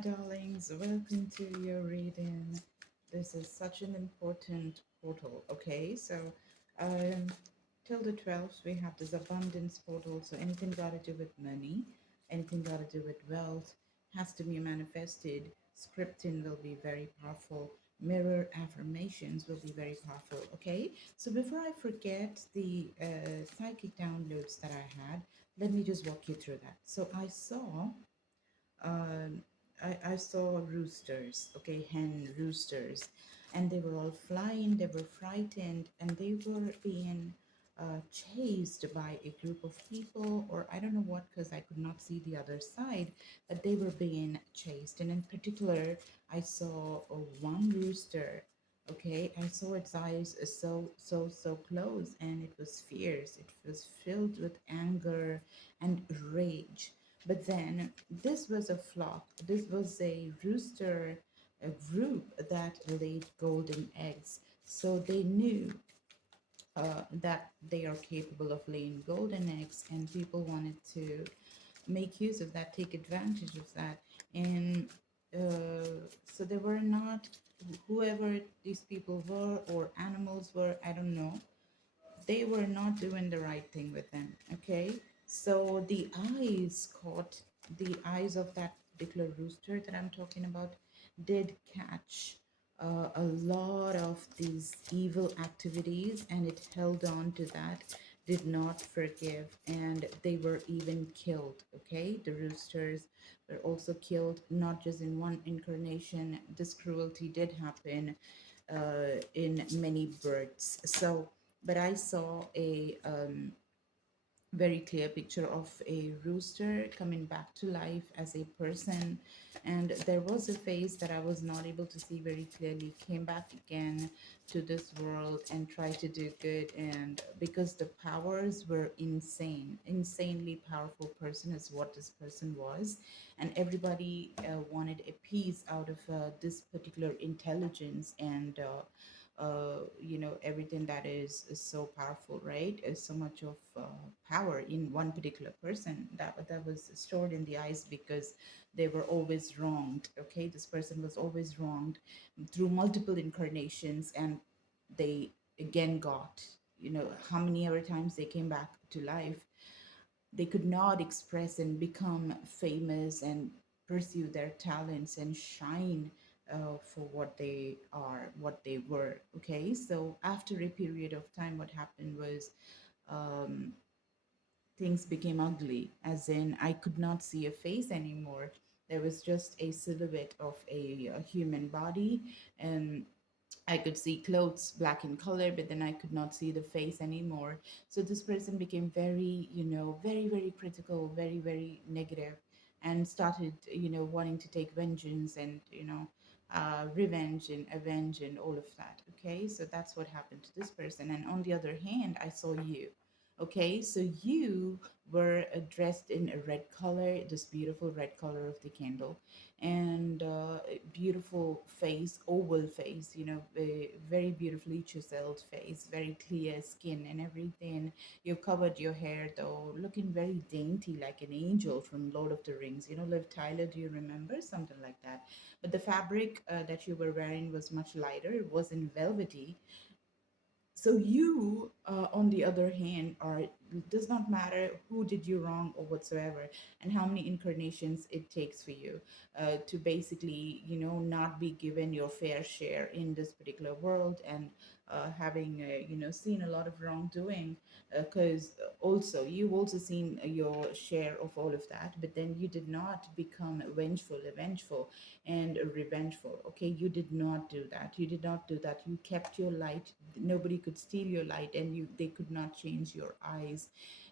darlings, welcome to your reading. This is such an important portal, okay? So, um, till the 12th, we have this abundance portal. So, anything got to do with money, anything got to do with wealth has to be manifested. Scripting will be very powerful. Mirror affirmations will be very powerful, okay? So, before I forget the psychic downloads that I had, let me just walk you through that. So, um, I saw roosters, okay, hen roosters, and they were all flying, they were frightened, and they were being chased by a group of people, or I don't know what, because I could not see the other side, but they were being chased. And in particular, I saw one rooster. Okay, I saw its eyes so close, and it was fierce. It was filled with anger and rage. But then this was a flock. This was a rooster, a group that laid golden eggs. So they knew that they are capable of laying golden eggs, and people wanted to make use of that, take advantage of that. And so they were not, whoever these people were or animals were, I don't know, they were not doing the right thing with them. Okay, so the eyes of that particular rooster that I'm talking about did catch a lot of these evil activities, and it held on to that, did not forgive, and they were even killed. Okay, the roosters were also killed, not just in one incarnation. This cruelty did happen in many birds. So, but I saw a very clear picture of a rooster coming back to life as a person, and there was a face that I was not able to see very clearly, came back again to this world and tried to do good. And because the powers were insanely powerful person is what this person was, and everybody wanted a piece out of this particular intelligence and everything that is so powerful, right? Is so much of power in one particular person that was stored in the eyes, because they were always wronged. Okay, this person was always wronged through multiple incarnations, and they again got, how many other times they came back to life. They could not express and become famous and pursue their talents and shine for what they are, what they were. Okay, so after a period of time, what happened was um, things became ugly, as in, I could not see a face anymore. There was just a silhouette of a human body, and I could see clothes black in color, but then I could not see the face anymore. So this person became very, very, very critical, very, very negative, and started, wanting to take vengeance and, revenge and avenge and all of that. Okay, so that's what happened to this person. And on the other hand, I saw you. Okay, so you were dressed in a red color, this beautiful red color of the candle, and beautiful face, oval face, a very beautifully chiseled face, very clear skin and everything. You covered your hair though, looking very dainty, like an angel from Lord of the Rings. Liv Tyler, do you remember? Something like that. But the fabric that you were wearing was much lighter, it wasn't velvety. So you, on the other hand, are, does not matter who did you wrong or whatsoever, and how many incarnations it takes for you to basically, not be given your fair share in this particular world, and having seen a lot of wrongdoing, because also you've also seen your share of all of that, but then you did not become vengeful and revengeful. Okay, you did not do that. You did not do that. You kept your light. Nobody could steal your light, and they could not change your eyes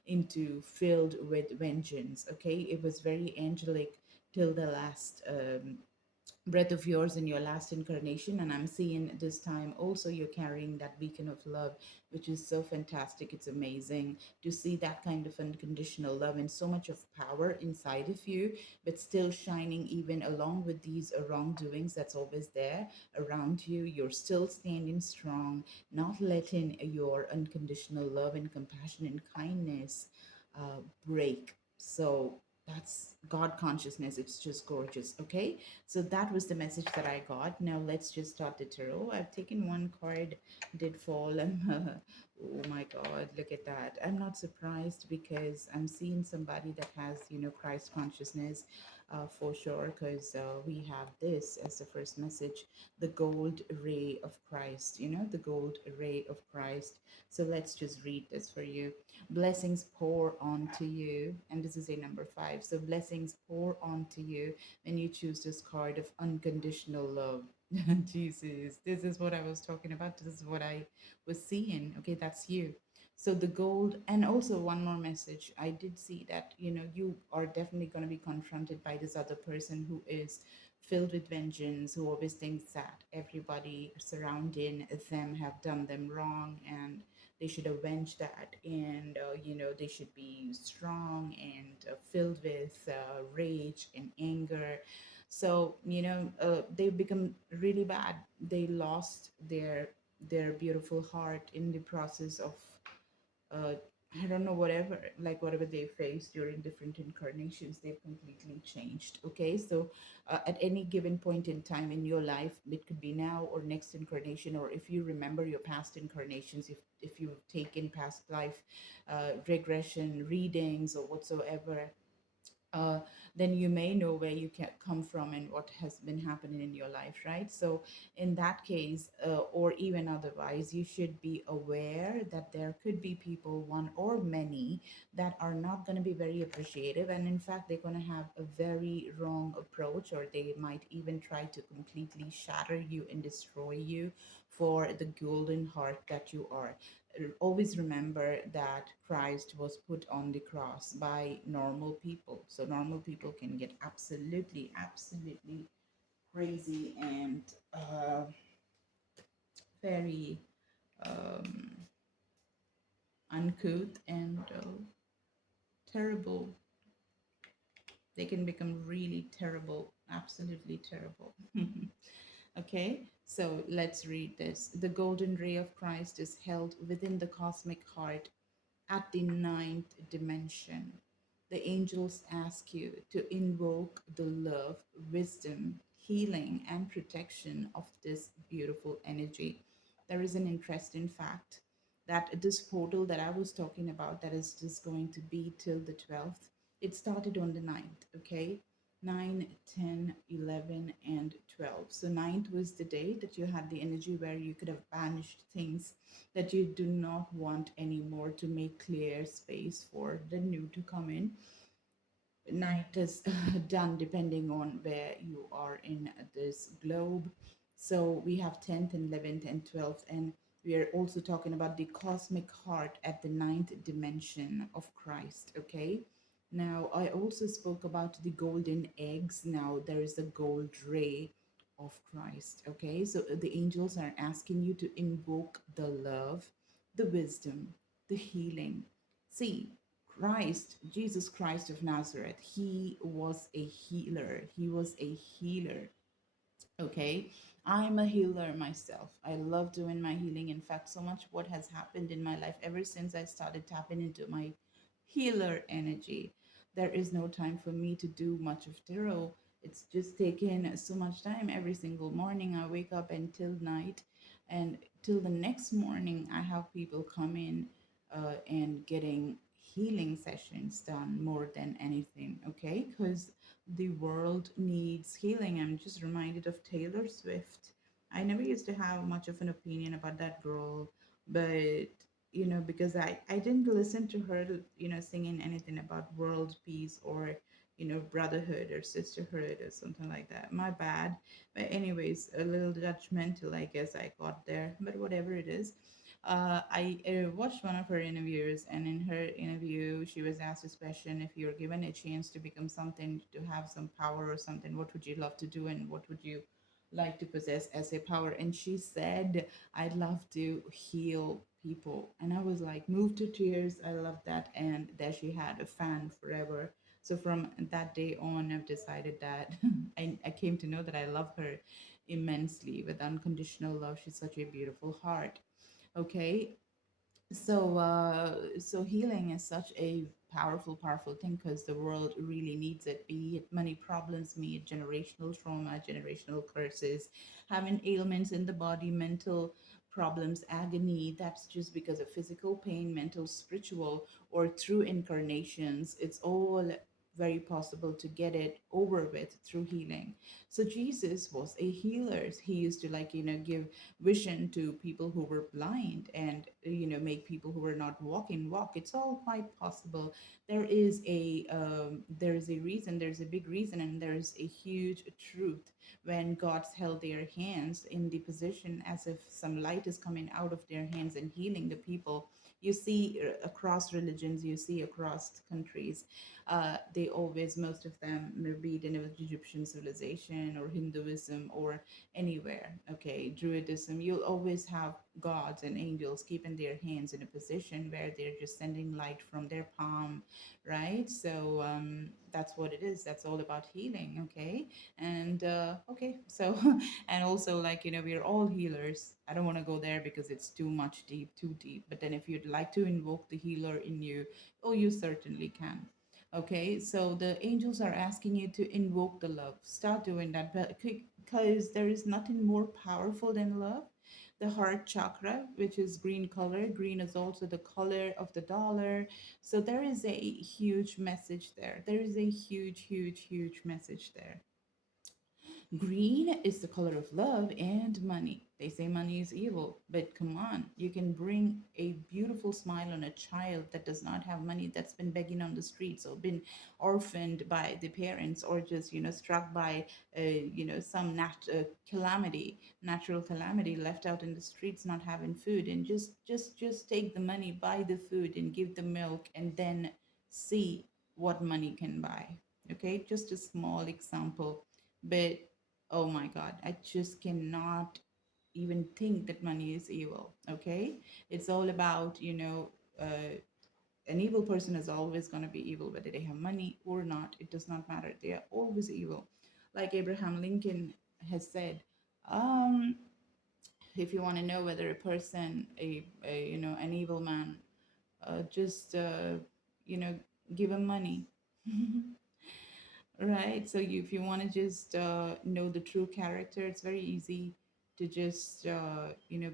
into filled with vengeance. Okay, it was very angelic till the last breath of yours in your last incarnation. And I'm seeing this time also you're carrying that beacon of love, which is so fantastic. It's amazing to see that kind of unconditional love and so much of power inside of you, but still shining even along with these wrongdoings that's always there around you. You're still standing strong, not letting your unconditional love and compassion and kindness break. So God consciousness. It's just gorgeous. Okay. So that was the message that I got. Now let's just start the tarot. I've taken one card, did fall. And oh my God, look at that. I'm not surprised because I'm seeing somebody that has, Christ consciousness for sure, because we have this as the first message, the gold ray of Christ, the gold ray of Christ. So let's just read this for you. Blessings pour onto you. And this is a number 5. So blessings pour onto you when you choose this card of unconditional love. Jesus, this is what I was talking about. This is what I was seeing. Okay, that's you. So the gold, and also one more message. I did see that, you are definitely going to be confronted by this other person who is filled with vengeance, who always thinks that everybody surrounding them have done them wrong and they should avenge that, and they should be strong and filled with rage and anger. So they become really bad. They lost their beautiful heart in the process of uh, I don't know, whatever, like whatever they faced during different incarnations, they've completely changed. Okay, so at any given point in time in your life, it could be now or next incarnation, or if you remember your past incarnations, if you've taken past life regression readings or whatsoever, uh, then you may know where you can come from and what has been happening in your life, right? So, in that case, or even otherwise, you should be aware that there could be people, one or many, that are not going to be very appreciative. And in fact, they're going to have a very wrong approach, or they might even try to completely shatter you and destroy you for the golden heart that you are. Always remember that Christ was put on the cross by normal people. So normal people can get absolutely, absolutely crazy and very um, uncouth and terrible. They can become really terrible, absolutely terrible. Okay, so let's read this. The golden ray of Christ is held within the cosmic heart at the ninth dimension. The angels ask you to invoke the love, wisdom, healing, and protection of this beautiful energy. There is an interesting fact that this portal that I was talking about, that is just going to be till the 12th, it started on the ninth. Okay? 9, 10, 11, and 12. So ninth was the day that you had the energy where you could have banished things that you do not want anymore, to make clear space for the new to come in. Night is done depending on where you are in this globe. So we have 10th and 11th and 12th, and we are also talking about the cosmic heart at the ninth dimension of Christ. Okay, now I also spoke about the golden eggs. Now there is the gold ray of Christ. Okay, so the angels are asking you to invoke the love, the wisdom, the healing. See, Christ, Jesus Christ of Nazareth, he was a healer. He was a healer. Okay. I'm a healer myself. I love doing my healing. In fact, so much what has happened in my life ever since I started tapping into my healer energy. There is no time for me to do much of tarot. It's just taking so much time every single morning. I wake up until night, and till the next morning, I have people come in and getting healing sessions done more than anything. Okay, because the world needs healing. I'm just reminded of Taylor Swift. I never used to have much of an opinion about that girl, but because I didn't listen to her, singing anything about world peace or brotherhood or sisterhood or something like that. My bad. But anyways, a little judgmental, I guess I got there, but whatever it is. I watched one of her interviews, and in her interview, she was asked this question: if you're given a chance to become something, to have some power or something, what would you love to do, and what would you like to possess as a power? And she said, I'd love to heal people. And I was like, moved to tears. I love that. And there she had, a fan forever. So from that day on, I've decided that I came to know that I love her immensely with unconditional love. She's such a beautiful heart. Okay, so healing is such a powerful, powerful thing because the world really needs it. Be it money problems, be it generational trauma, generational curses, having ailments in the body, mental problems, agony. That's just because of physical pain, mental, spiritual, or through incarnations. It's all very possible to get it over with through healing. So Jesus was a healer. He used to, like, give vision to people who were blind, and make people who were not walking walk. It's all quite possible. There is a reason, there's a big reason, and there's a huge truth. When gods held their hands in the position as if some light is coming out of their hands and healing the people, you see across religions, you see across countries, they always, most of them, be it in Egyptian civilization or Hinduism or anywhere, okay, Druidism, you'll always have gods and angels keeping their hands in a position where they're just sending light from their palm, right? So that's what it is. That's all about healing, okay? And okay, so and also, like, we're all healers. I don't want to go there because it's too much deep, too deep. But then if you'd like to invoke the healer in you, oh, you certainly can. Okay, so the angels are asking you to invoke the love. Start doing that because there is nothing more powerful than love. The heart chakra, which is green color, green is also the color of the dollar. So there is a huge message there. There is a huge, huge, huge message there. Green is the color of love and money. They say money is evil, but come on, you can bring a beautiful smile on a child that does not have money, that's been begging on the streets or been orphaned by the parents, or just struck by some natural calamity, left out in the streets, not having food, and just take the money, buy the food, and give the milk, and then see what money can buy. Okay, just a small example, but oh my God, I just cannot even think that money is evil. Okay, it's all about an evil person is always going to be evil, whether they have money or not. It does not matter. They are always evil. Like Abraham Lincoln has said, um, if you want to know whether a person, an evil man, just you know, give him money. Right. So if you want to just know the true character, it's very easy to just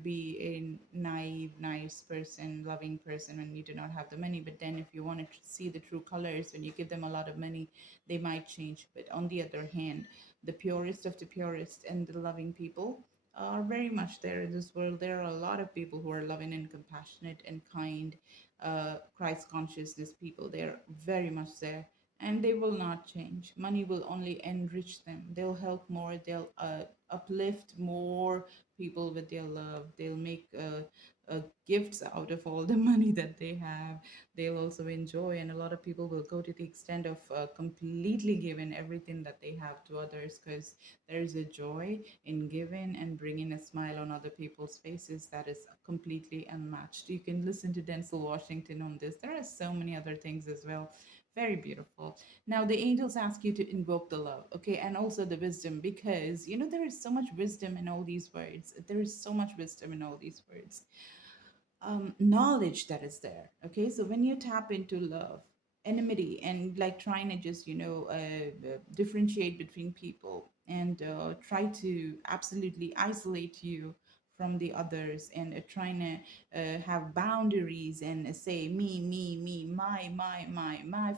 be a naive, nice person, loving person when you do not have the money. But then if you want to see the true colors, when you give them a lot of money, they might change. But on the other hand, the purest of the purest and the loving people are very much there in this world. There are a lot of people who are loving and compassionate and kind, Christ consciousness people. They're very much there, and they will not change. Money will only enrich them. They'll help more. They'll uplift more people with their love. They'll make gifts out of all the money that they have. They'll also enjoy, and a lot of people will go to the extent of completely giving everything that they have to others, because there's a joy in giving and bringing a smile on other people's faces that is completely unmatched. You can listen to Denzel Washington on this. There are so many other things as well. Very beautiful. Now, the angels ask you to invoke the love, okay, and also the wisdom, because there is so much wisdom in all these words. There is so much wisdom in all these words. Knowledge that is there, okay. So when you tap into love, enmity, and like trying to just differentiate between people, and try to absolutely isolate you from the others, and trying to have boundaries and say me, my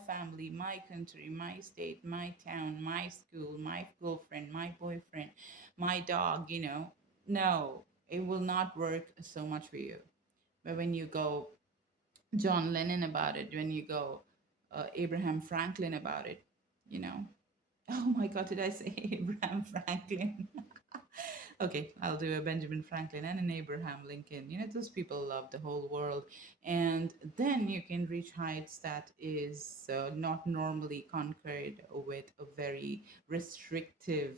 family, my country, my state, my town, my school, my girlfriend, my boyfriend, my dog, no, it will not work so much for you. But when you go John Lennon about it, when you go Abraham Franklin about it, you know. Oh my God, did I say Abraham Franklin? Okay, I'll do a Benjamin Franklin and an Abraham Lincoln. Those people love the whole world. And then you can reach heights that is not normally conquered with a very restrictive,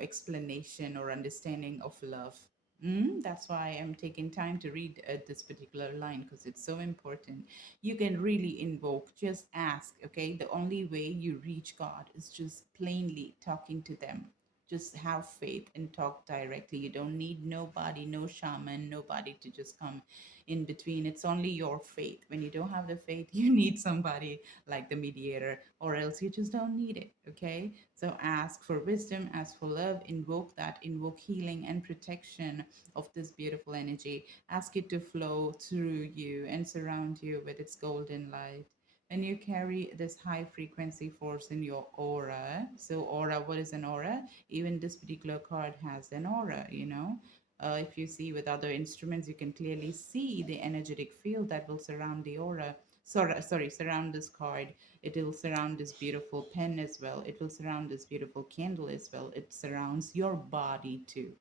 explanation or understanding of love. That's why I'm taking time to read this particular line, because it's so important. You can really invoke, just ask, okay? The only way you reach God is just plainly talking to them. just have faith and talk directly. You don't need nobody, no shaman, nobody to just come in between. It's only your faith. When you don't have the faith, you need somebody like the mediator, or else you just don't need it. Okay, so ask for wisdom, ask for love, invoke that, invoke healing and protection of this beautiful energy. Ask it to flow through you and surround you with its golden light. When you carry this high frequency force in your aura, so aura, what is an aura? Even this particular card has an aura, you know. If you see with other instruments, you can clearly see the energetic field that will surround the aura. Sorry, surround this card. It will surround this beautiful pen as well. It will surround this beautiful candle as well. It surrounds your body too.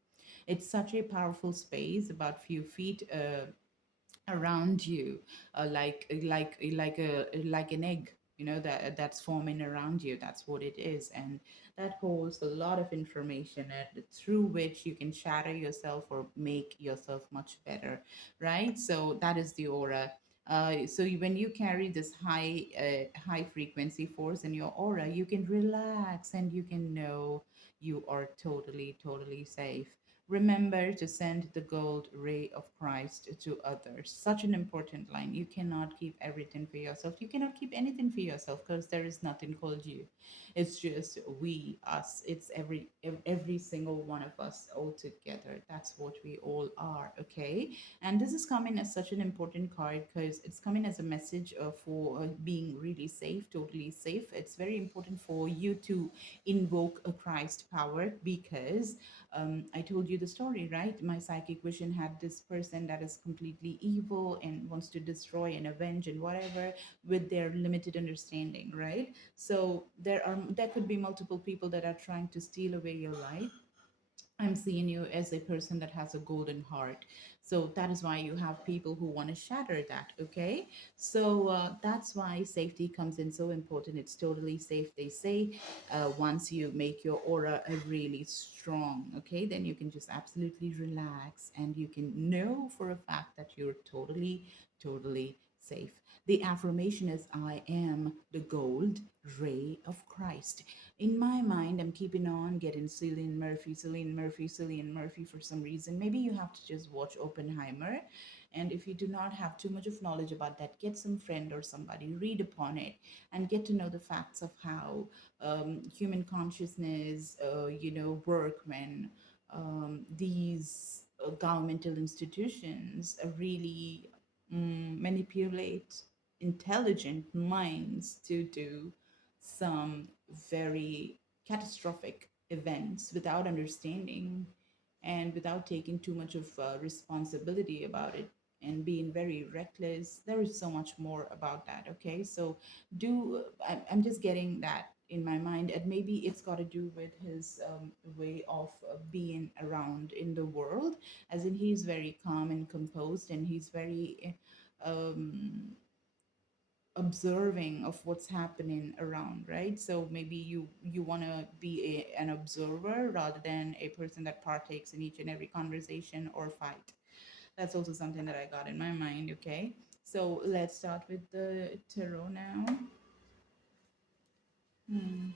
It's such a powerful space, about few feet around you, like an egg, you know, that's forming around you. That's what it is, and that holds a lot of information through which you can shatter yourself or make yourself much better, right? So that is the aura. When you carry this high frequency force in your aura, you can relax and you can know you are totally safe. Remember to send the gold ray of Christ to others. Such an important line. You cannot keep everything for yourself. You cannot keep anything for yourself because there is nothing called you. It's just we, us. It's every single one of us all together. That's what we all are. Okay. And this is coming as such an important card because it's coming as a message for being really safe, totally safe. It's very important for you to invoke a Christ power because I told you the story, right? My psychic vision had this person that is completely evil and wants to destroy and avenge and whatever with their limited understanding, right? So there could be multiple people that are trying to steal away your life. I'm seeing you as a person that has a golden heart. So that is why you have people who want to shatter that. Okay. So that's why safety comes in so important. It's totally safe. They say once you make your aura really strong, okay, then you can just absolutely relax and you can know for a fact that you're totally safe. The affirmation is I am the gold ray of Christ. In my mind, I'm keeping on getting Cillian Murphy for some reason. Maybe you have to just watch Oppenheimer. And if you do not have too much of knowledge about that, get some friend or somebody, read upon it, and get to know the facts of how human consciousness, work when these governmental institutions really manipulate intelligent minds to do some very catastrophic events without understanding and without taking too much of responsibility about it and being very reckless. There is so much more about that. Okay, so I'm just getting that in my mind, and maybe it's got to do with his way of being around in the world, as in he's very calm and composed, and he's very um observing of what's happening around, right? So maybe you want to be an observer rather than a person that partakes in each and every conversation or fight. That's also something that I got in my mind. Okay, so let's start with the tarot now. Hmm.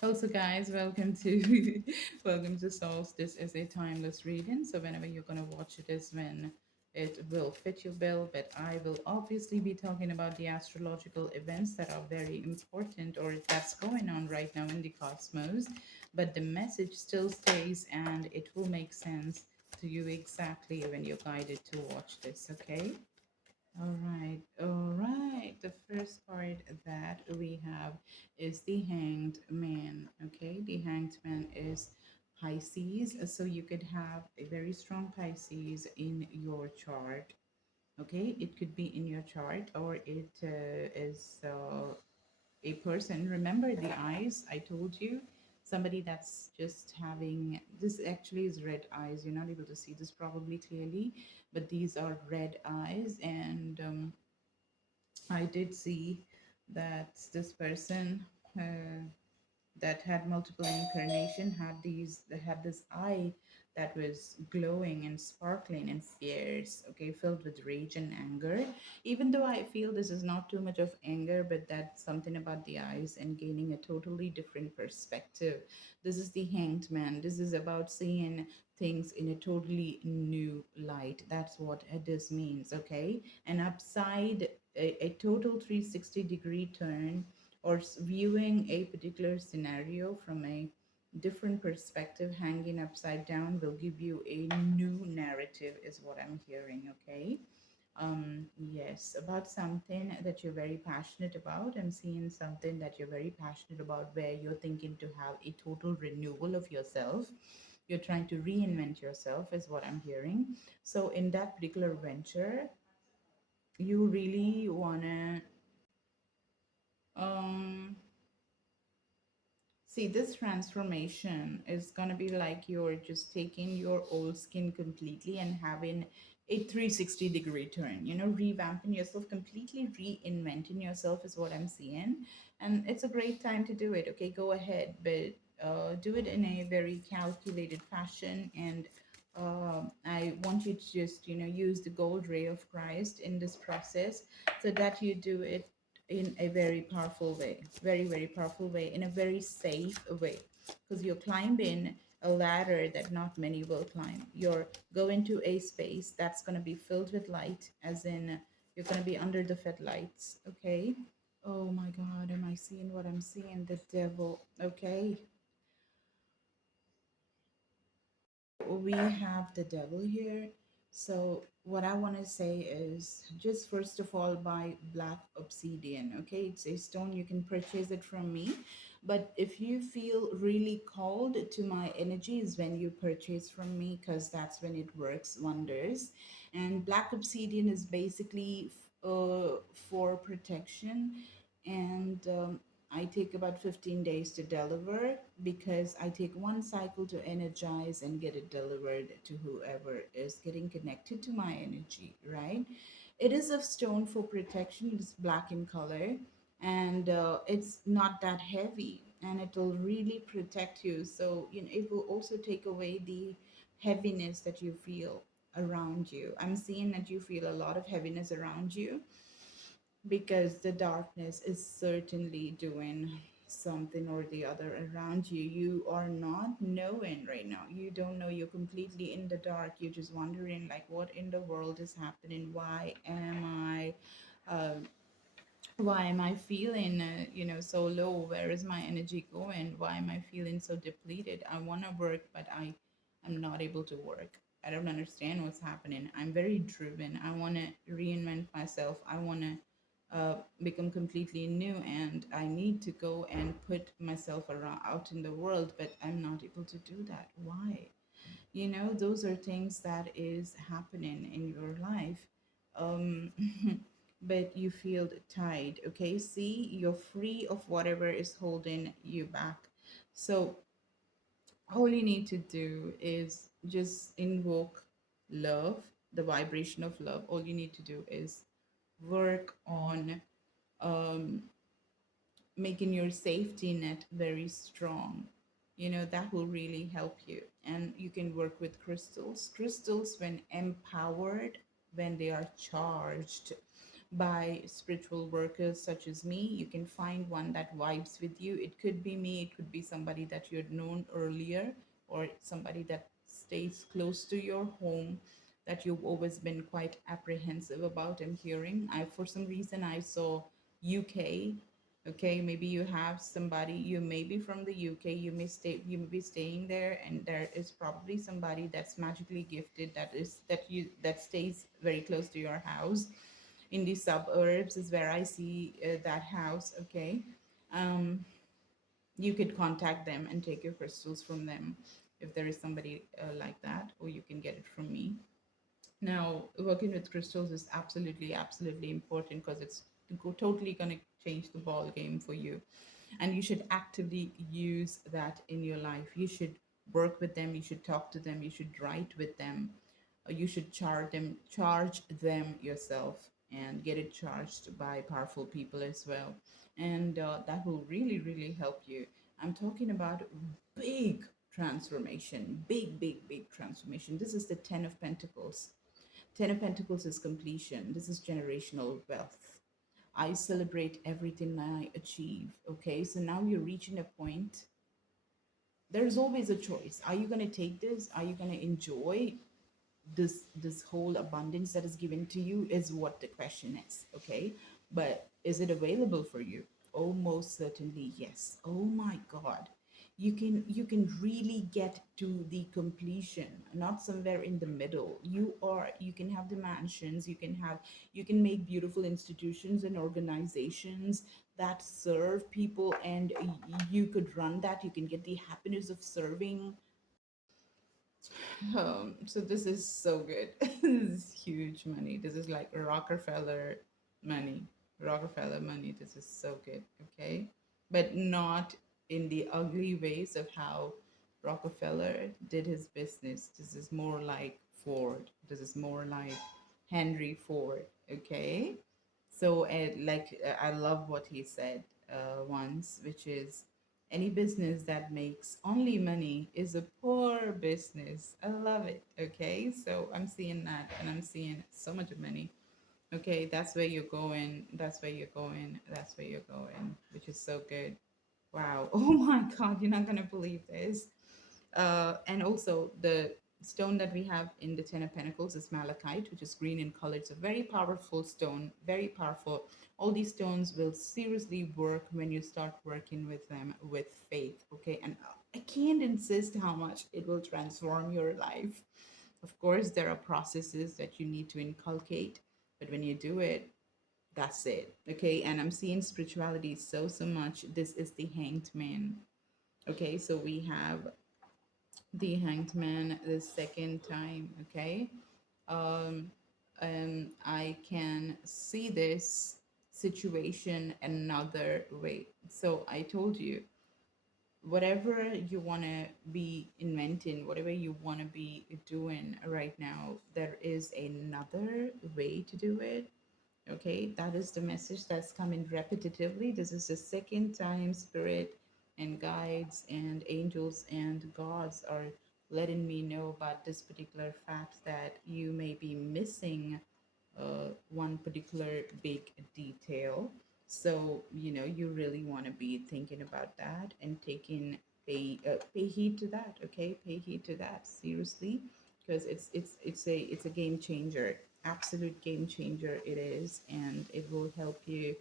Also, guys, welcome to welcome to Souls. This is a timeless reading, so whenever you're gonna watch it is when it will fit your bill. But I will obviously be talking about the astrological events that are very important or that's going on right now in the cosmos. But the message still stays, and it will make sense to you exactly when you're guided to watch this. Okay. All right. The first card that we have is the Hanged Man. Okay, the Hanged Man is Pisces, so you could have a very strong Pisces in your chart. Okay, it could be in your chart, or it is a person. Remember the eyes I told you? Somebody that's just having this actually is red eyes. You're not able to see this probably clearly, but these are red eyes, and I did see that this person that had multiple incarnation had this eye that was glowing and sparkling and fierce, okay, filled with rage and anger. Even though I feel this is not too much of anger, but that's something about the eyes and gaining a totally different perspective. This is the hanged man. This is about seeing things in a totally new light. That's what this means, okay? And upside a total 360-degree turn, or viewing a particular scenario from a different perspective, hanging upside down, will give you a new narrative, is what I'm hearing, okay? Yes, about something that you're very passionate about. I'm seeing something that you're very passionate about, where you're thinking to have a total renewal of yourself. You're trying to reinvent yourself, is what I'm hearing. So in that particular venture, you really wanna um see, this transformation is going to be like you're just taking your old skin completely and having a 360-degree turn, revamping yourself, completely reinventing yourself, is what I'm seeing. And it's a great time to do it. Okay, go ahead, but do it in a very calculated fashion. And I want you to just, use the gold ray of Christ in this process, so that you do it in a very powerful way, very, very powerful way, in a very safe way, because you're climbing a ladder that not many will climb. You're going to a space that's going to be filled with light, as in you're going to be under the floodlights, okay? Oh my God, am I seeing what I'm seeing? The devil, okay? We have the devil here. So what I want to say is, just first of all, buy black obsidian. Okay, it's a stone, you can purchase it from me. But if you feel really called to my energy, is when you purchase from me, because that's when it works wonders. And black obsidian is basically for protection. And I take about 15 days to deliver, because I take one cycle to energize and get it delivered to whoever is getting connected to my energy, right? It is a stone for protection. It's black in color, and it's not that heavy, and it will really protect you. So, it will also take away the heaviness that you feel around you. I'm seeing that you feel a lot of heaviness around you, because the darkness is certainly doing something or the other around you. You are not knowing right now. You don't know. You're completely in the dark. You're just wondering, like, what in the world is happening? Uh, why am I feeling, so low? Where is my energy going? Why am I feeling so depleted? I want to work, but I am not able to work. I don't understand what's happening. I'm very driven. I want to reinvent myself. I want to become completely new, and I need to go and put myself around out in the world, but I'm not able to do that. Why? Those are things that is happening in your life. um but you feel tied. Okay, see, you're free of whatever is holding you back. So all you need to do is just invoke love, the vibration of love. All you need to do is work on um making your safety net very strong. That will really help you. And you can work with crystals. Crystals, when empowered, when they are charged by spiritual workers such as me, you can find one that vibes with you. It could be me, it could be somebody that you had known earlier, or somebody that stays close to your home, that you've always been quite apprehensive about. And hearing, I for some reason I saw UK. Okay, maybe you have somebody, you may be from the UK, you may be staying there, and there is probably somebody that's magically gifted, that stays very close to your house. In the suburbs is where I see that house. Okay, um you could contact them and take your crystals from them, if there is somebody like that, or you can get it from me. Now, working with crystals is absolutely, absolutely important, because it's totally going to change the ball game for you. And you should actively use that in your life. You should work with them, you should talk to them, you should write with them, you should charge them yourself, and get it charged by powerful people as well. And that will really, really help you. I'm talking about big transformation, big, big, big transformation. This is the 10 of Pentacles. 10 of Pentacles is completion. This is generational wealth. I celebrate everything I achieve. Okay, so now you're reaching a point. There's always a choice. Are you going to take this? Are you going to enjoy this whole abundance that is given to you? Is what the question is. Okay, but is it available for you? Oh, most certainly yes. Oh my god, you can really get to the completion, not somewhere in the middle. You can have the mansions, you can make beautiful institutions and organizations that serve people, and you could run that. You can get the happiness of serving. So this is so good. This is huge money. This is like Rockefeller money. Rockefeller money. This is so good. Okay. But not in the ugly ways of how Rockefeller did his business. This is more like Ford. This is more like Henry Ford. Okay. So, I love what he said once, which is any business that makes only money is a poor business. I love it. Okay. So I'm seeing that, and I'm seeing so much money. Okay. That's where you're going. That's where you're going. That's where you're going, which is so good. Wow. Oh my God. You're not going to believe this. And also the stone that we have in the Ten of Pentacles is malachite, which is green in color. It's a very powerful stone, very powerful. All these stones will seriously work when you start working with them with faith. Okay, and I can't insist how much it will transform your life. Of course, there are processes that you need to inculcate, but when you do it, that's it. Okay, and I'm seeing spirituality so much. This is the Hanged Man. Okay, so we have the Hanged Man the second time. Okay, um, and I can see this situation another way. So I told you, whatever you want to be inventing, whatever you want to be doing right now, there is another way to do it. Okay, that is the message that's coming repetitively. This is the second time spirit and guides and angels and gods are letting me know about this particular fact, that you may be missing one particular big detail. So, you really want to be thinking about that and pay heed to that. Okay, pay heed to that seriously, because it's a game changer, absolute game changer it is, and it will help you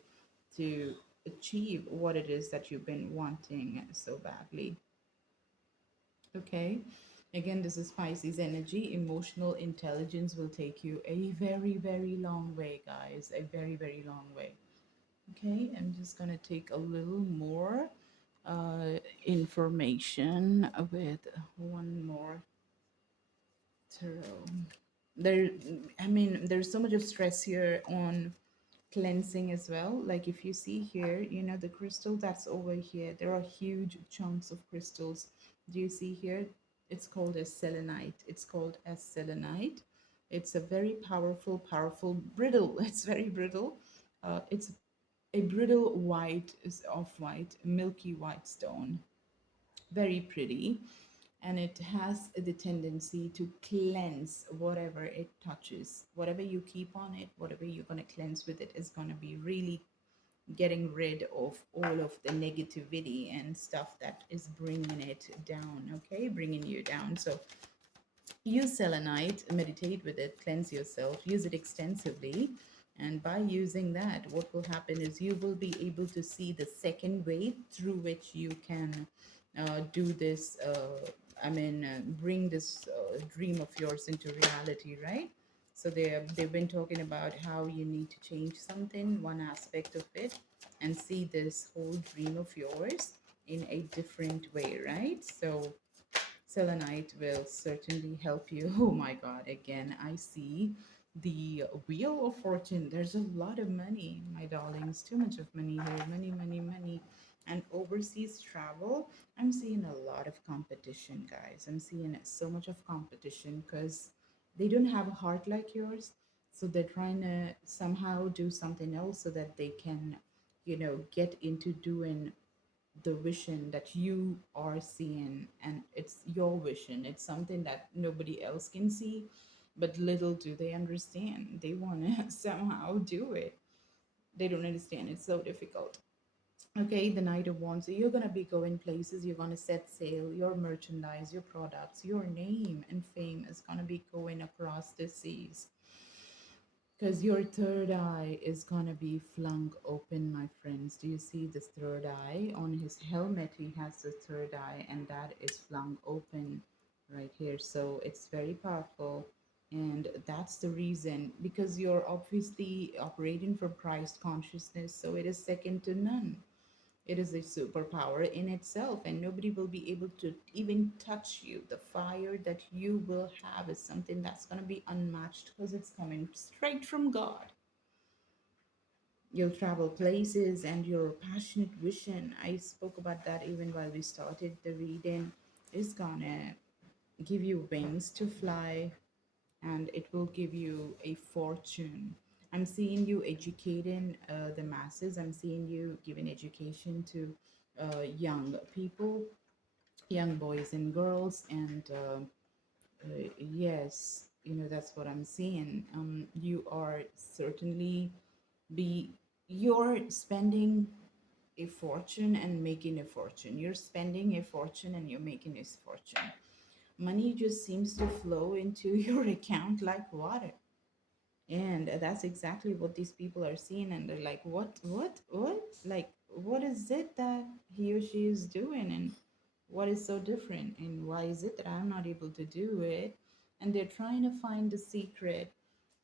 to achieve what it is that you've been wanting so badly. Okay. Again, this is Pisces energy. Emotional intelligence will take you a very, very long way, guys. A very, very long way. Okay. I'm just going to take a little more information with one more tarot. There, I mean, there's so much of stress here on cleansing as well. Like if you see here, the crystal that's over here, there are huge chunks of crystals. Do you see here? It's called a selenite. It's called a selenite. It's a very powerful, powerful, brittle. It's very brittle. It's a brittle white, is off white, milky white stone. Very pretty, and it has the tendency to cleanse whatever it touches. Whatever you keep on it, whatever you're going to cleanse with it, is going to be really getting rid of all of the negativity and stuff that is bringing it down. Okay, bringing you down. So use selenite, meditate with it, cleanse yourself, use it extensively. And by using that, what will happen is you will be able to see the second way through which you can do this. Bring this dream of yours into reality, right? So they've been talking about how you need to change something, one aspect of it, and see this whole dream of yours in a different way, right? So selenite will certainly help you. Oh my God, again, I see the wheel of fortune. There's a lot of money, my darlings, too much of money here. Money, money, money. And overseas travel, I'm seeing a lot of competition, guys. I'm seeing so much of competition because they don't have a heart like yours. So they're trying to somehow do something else so that they can, get into doing the vision that you are seeing, and it's your vision. It's something that nobody else can see, but little do they understand. They want to somehow do it. They don't understand. It's so difficult. Okay, the Knight of Wands. So you're going to be going places. You're going to set sail. Your merchandise, your products, your name and fame is going to be going across the seas, because your third eye is gonna be flung open, my friends. Do you see this third eye? On his helmet, he has the third eye, and that is flung open right here. So it's very powerful. And that's the reason, because you're obviously operating from Christ consciousness, so it is second to none. It is a superpower in itself, and nobody will be able to even touch you. The fire that you will have is something that's going to be unmatched because it's coming straight from God. You'll travel places, and your passionate vision, I spoke about that even while we started the reading, is going to give you wings to fly, and it will give you a fortune. I'm seeing you educating the masses. I'm seeing you giving education to young people, young boys and girls, and yes, that's what I'm seeing. You are certainly be you're spending a fortune and making a fortune. You're spending a fortune and you're making a fortune. Money just seems to flow into your account like water. And that's exactly what these people are seeing. And they're like, what? Like, what is it that he or she is doing? And what is so different? And why is it that I'm not able to do it? And they're trying to find the secret.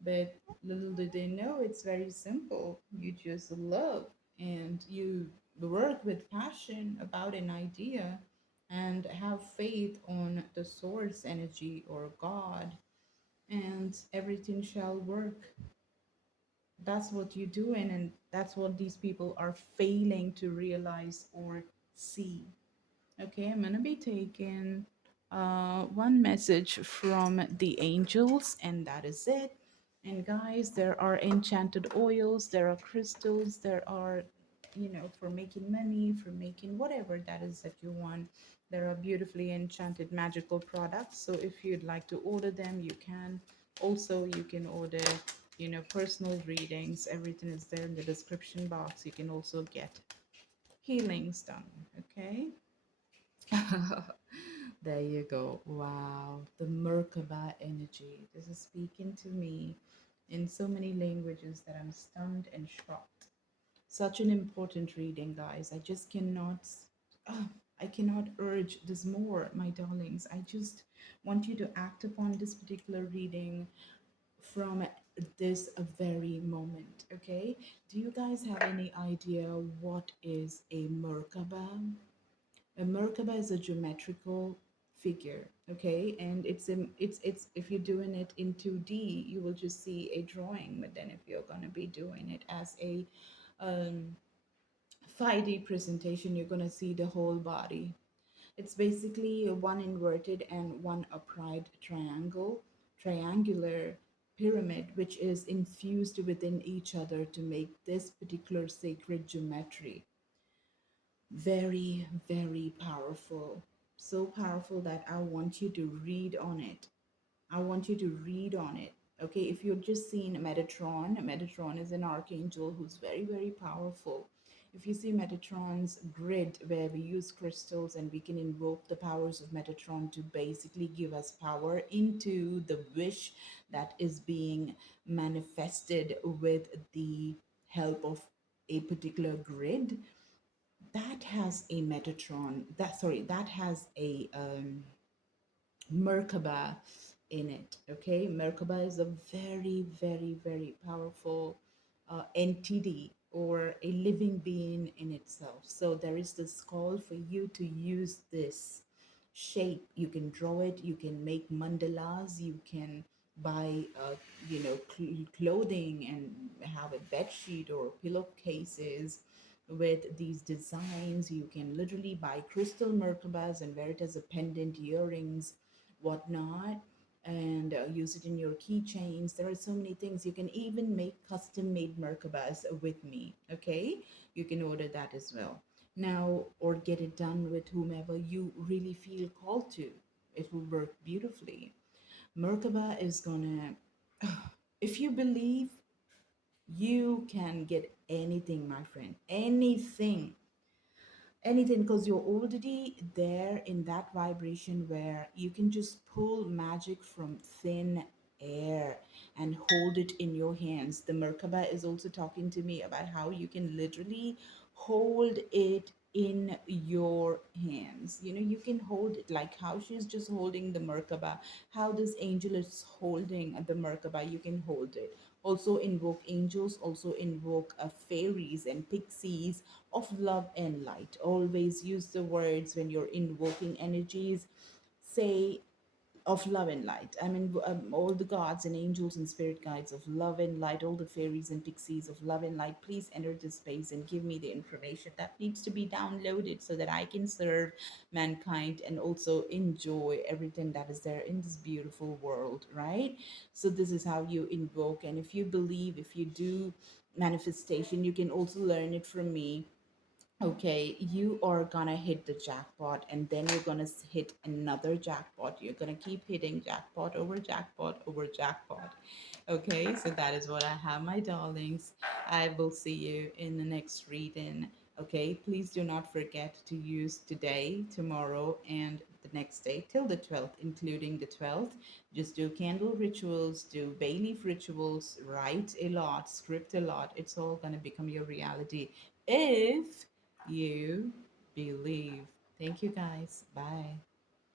But little do they know, it's very simple. You just love, and you work with passion about an idea, and have faith on the source energy or God, and everything shall work. That's what you're doing, and that's what these people are failing to realize or see. Okay, I'm gonna be taking one message from the angels, and that is it. And guys, there are enchanted oils, there are crystals, there are, for making money, for making whatever that is that you want. There are beautifully enchanted magical products. So if you'd like to order them, you can. Also, you can order, personal readings. Everything is there in the description box. You can also get healings done. Okay. There you go. Wow. The Merkaba energy. This is speaking to me in so many languages that I'm stunned and shocked. Such an important reading, guys. I just cannot, uh, I cannot urge this more, my darlings. I just want you to act upon this particular reading from this very moment, okay? Do you guys have any idea what is a Merkaba? A Merkaba is a geometrical figure, okay, and it's if you're doing it in 2D, you will just see a drawing. But then if you're going to be doing it as a um, 5D presentation, you're going to see the whole body. It's basically one inverted and one upright triangular pyramid, which is infused within each other to make this particular sacred geometry. Very, very powerful. So powerful that I want you to read on it. I want you to read on it. Okay, if you've just seen Metatron, Metatron is an archangel who's very, very powerful. If you see Metatron's grid, where we use crystals and we can invoke the powers of Metatron to basically give us power into the wish that is being manifested with the help of a particular grid, that has a Metatron. That has a Merkaba in it. Okay, Merkaba is a very, very, very powerful entity or a living being in itself. So there is this call for you to use this shape. You can draw it. You can make mandalas. You can buy, clothing and have a bed sheet or pillowcases with these designs. You can literally buy crystal Merkabas and wear it as a pendant, earrings, whatnot, and use it in your keychains. There are so many things. You can even make custom made Merkabas with me. Okay, you can order that as well. now, or get it done with whomever you really feel called to. It will work beautifully. Merkaba is gonna, if you believe, you can get anything, my friend, anything, because you're already there in that vibration where you can just pull magic from thin air and hold it in your hands. The Merkaba is also talking to me about how you can literally hold it in your hands. You know, you can hold it like how she's just holding the Merkaba, how this angel is holding the Merkaba. You can hold it. Also invoke angels, also invoke fairies and pixies of love and light. Always use the words when you're invoking energies. Say of love and light. I mean, all the gods and angels and spirit guides of love and light, all the fairies and pixies of love and light, please enter this space and give me the information that needs to be downloaded so that I can serve mankind and also enjoy everything that is there in this beautiful world, right? So, this is how you invoke. And if you believe, if you do manifestation, you can also learn it from me. Okay, you are gonna hit the jackpot and then you're gonna hit another jackpot. You're gonna keep hitting jackpot over jackpot over jackpot. Okay, so that is what I have, my darlings. I will see you in the next reading. Okay, please do not forget to use today, tomorrow, and the next day till the 12th, including the 12th. Just do candle rituals, do bay leaf rituals, write a lot, script a lot. It's all gonna become your reality if you believe. Thank you guys. Bye.